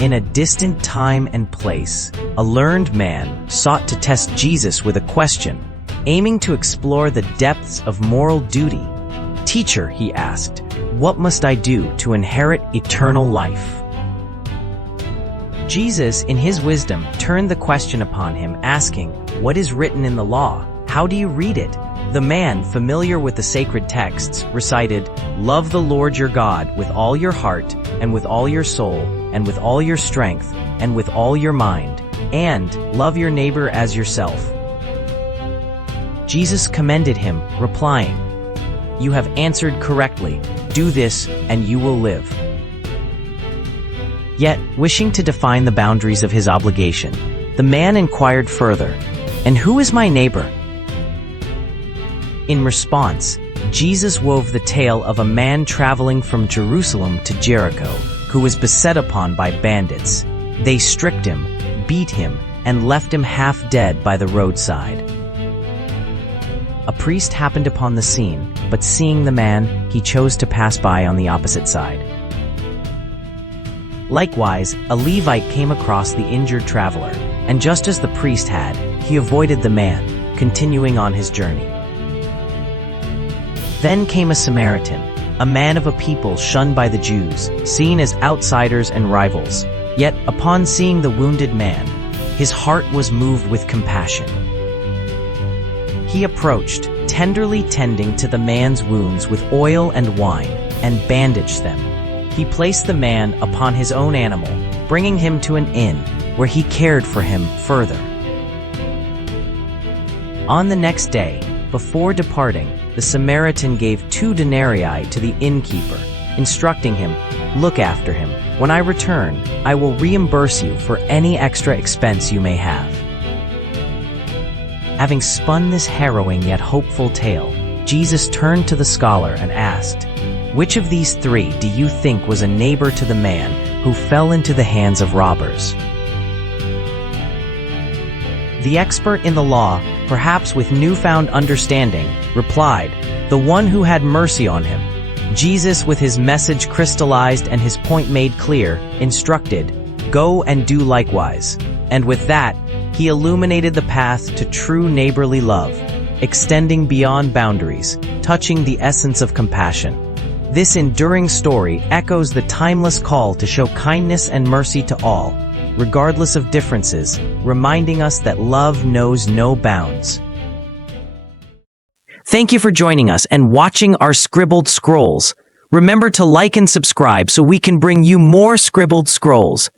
In a distant time and place, a learned man sought to test Jesus with a question, aiming to explore the depths of moral duty. "Teacher," he asked, "what must I do to inherit eternal life?" Jesus, in his wisdom, turned the question upon him, asking, "What is written in the law? How do you read it?" The man, familiar with the sacred texts, recited, "Love the Lord your God with all your heart, and with all your soul, and with all your strength, and with all your mind, and love your neighbor as yourself." Jesus commended him, replying, "You have answered correctly. Do this, and you will live." Yet, wishing to define the boundaries of his obligation, the man inquired further, "And who is my neighbor?" In response, Jesus wove the tale of a man traveling from Jerusalem to Jericho, who was beset upon by bandits. They stripped him, beat him, and left him half dead by the roadside. A priest happened upon the scene, but seeing the man, he chose to pass by on the opposite side. Likewise, a Levite came across the injured traveler, and just as the priest had, he avoided the man, continuing on his journey. Then came a Samaritan, a man of a people shunned by the Jews, seen as outsiders and rivals. Yet, upon seeing the wounded man, his heart was moved with compassion. He approached, tenderly tending to the man's wounds with oil and wine, and bandaged them. He placed the man upon his own animal, bringing him to an inn, where he cared for him further. On the next day, before departing, the Samaritan gave 2 denarii to the innkeeper, instructing him, "Look after him. When I return, I will reimburse you for any extra expense you may have." Having spun this harrowing yet hopeful tale, Jesus turned to the scholar and asked, "Which of these 3 do you think was a neighbor to the man who fell into the hands of robbers?" The expert in the law, perhaps with newfound understanding, replied, "The one who had mercy on him." Jesus, with his message crystallized and his point made clear, instructed, "Go and do likewise." And with that, he illuminated the path to true neighborly love, extending beyond boundaries, touching the essence of compassion. This enduring story echoes the timeless call to show kindness and mercy to all, regardless of differences, reminding us that love knows no bounds. Thank you for joining us and watching our Scribbled Scrolls. Remember to like and subscribe so we can bring you more Scribbled Scrolls.